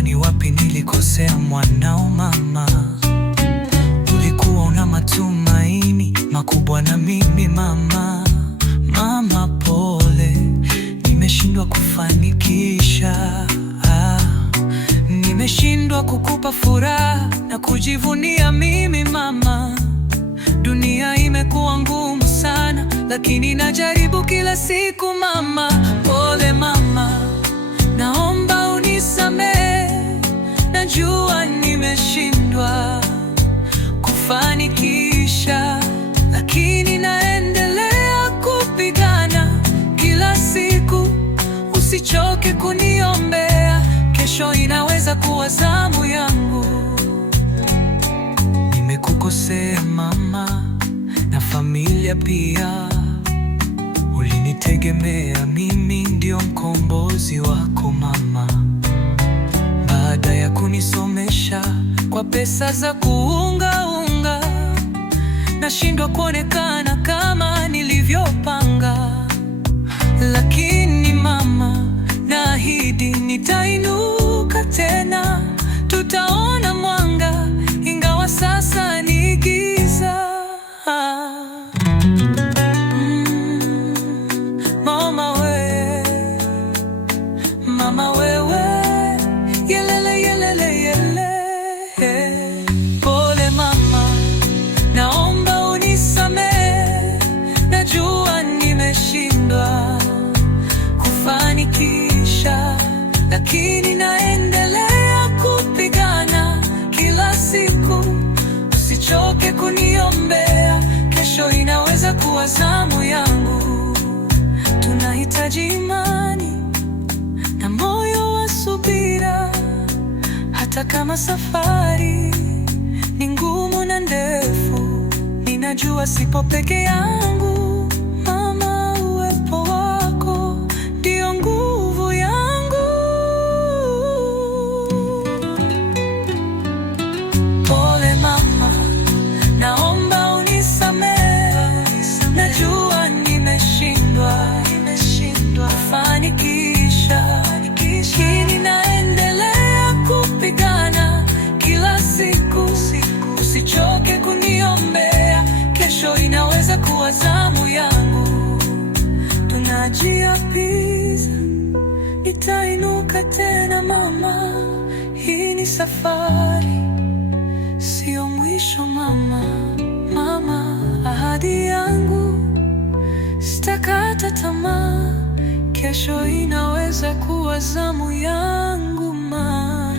Unajua ni wapi nilikosea mwanao mama? Ulikuwa una matumaini makubwa na mimi mama. Mama pole, nimeshindwa kufanikisha. Nimeshindwa kukupa furaha na kujivunia mimi mama. Dunia imekuwa ngumu sana, lakini najaribu kila siku mama. Pole mama, naomba unisamehe. Najua nimeshindwa kufanikisha, lakini naendelea kupigana kila siku. Usichoke kuniombea, kesho inaweza kuwa zamu yangu. Nimekukosea mama, na familia pia. Ulinitegemea, mimi ndio mkombozi wako mama. Baada ya kunisomesha kwa pesa za kuunga, nashindwa kuonekana kama nilivyopanga. Lakini mama, naahidi nitainuka tena. Tutaona mwanga, ingawa sasa ni giza. Mama wewe, yelele yelele yele. Pole mama, naomba unisamehe. Najua nimeshindwa kufanikisha, lakini naendelea kupigana kila siku. Usichoke kuniombea, kesho inaweza kuwa zamu yangu. Tunahitaji imani na moyo wa subira, hata kama safari ni ngumu na ndefu. Ninajua sipo peke yangu mama, uwepo wako ndio nguvu yangu. Pole mama, naomba unisamehe. Najua nimeshindwa kufanikisha, lakini naendelea kupigana kila siku. Usichoke kuniombea, kesho inaweza kuwa zamu yangu. Tunajiapiza, nitainuka tena mama. Hii ni safari, sio mwisho mama. Mama, ahadi yangu, sitakata tamaa. Kesho inaweza kuwa zamu yangu mama.